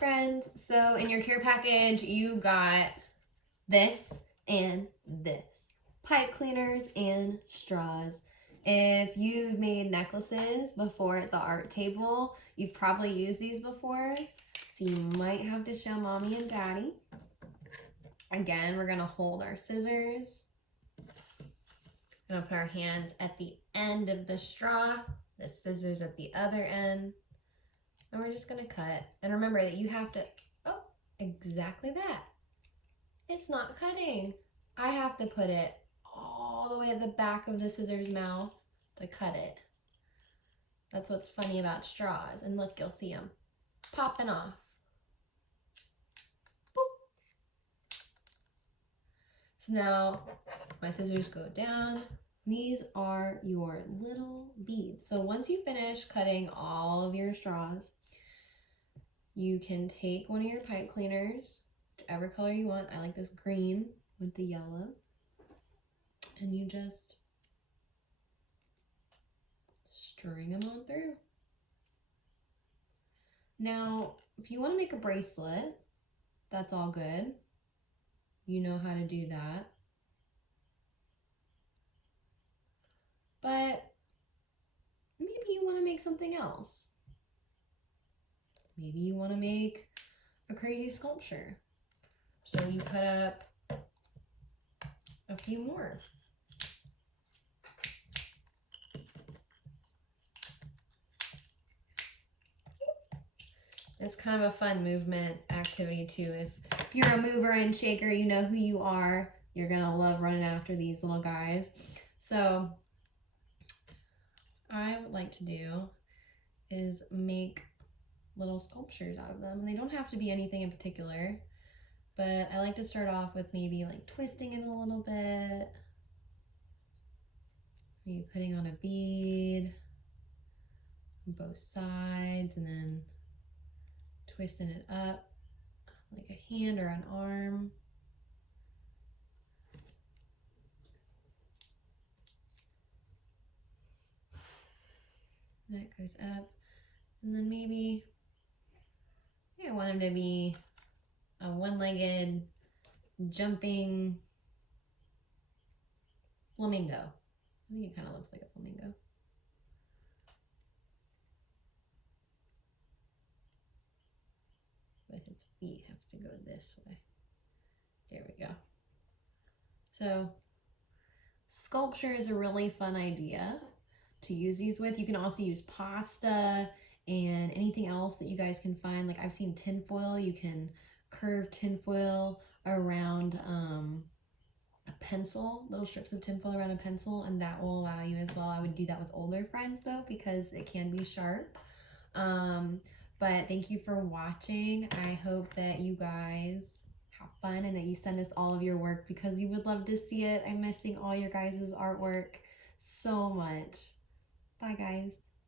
friends. So in your care package, you got this and this. Pipe cleaners and straws. If you've made necklaces before at the art table, you've probably used these before. So you might have to show mommy and daddy. Again, we're gonna hold our scissors. We're gonna put our hands at the end of the straw, the scissors at the other end. And we're just gonna cut. And remember that you have to, oh, exactly that. It's not cutting. I have to put it all the way at the back of the scissors mouth to cut it. That's what's funny about straws. And look, you'll see them popping off. Boop. So now my scissors go down. These are your little beads. So once you finish cutting all of your straws, you can take one of your pipe cleaners, whichever color you want. I like this green with the yellow. And you just string them on through. Now, if you want to make a bracelet, that's all good. You know how to do that. But maybe you want to make something else. Maybe you want to make a crazy sculpture. So you cut up a few more. It's kind of a fun movement activity too. If you're a mover and shaker, you know who you are. You're gonna love running after these little guys. So I would like to do is make little sculptures out of them. And they don't have to be anything in particular, but I like to start off with maybe like twisting it a little bit. Maybe putting on a bead on both sides and then twisting it up like a hand or an arm. That goes up. And then maybe I want him to be a one-legged jumping flamingo. I think it kind of looks like a flamingo. But his feet have to go this way. There we go. So sculpture is a really fun idea to use these with. You can also use pasta and anything else that you guys can find. Like I've seen tinfoil. You can curve tinfoil around a pencil, little strips of tinfoil around a pencil, and that will allow you as well. I would do that with older friends though, because it can be sharp. But thank you for watching. I hope that you guys have fun and that you send us all of your work because we would love to see it. I'm missing all your guys' artwork so much. Bye guys.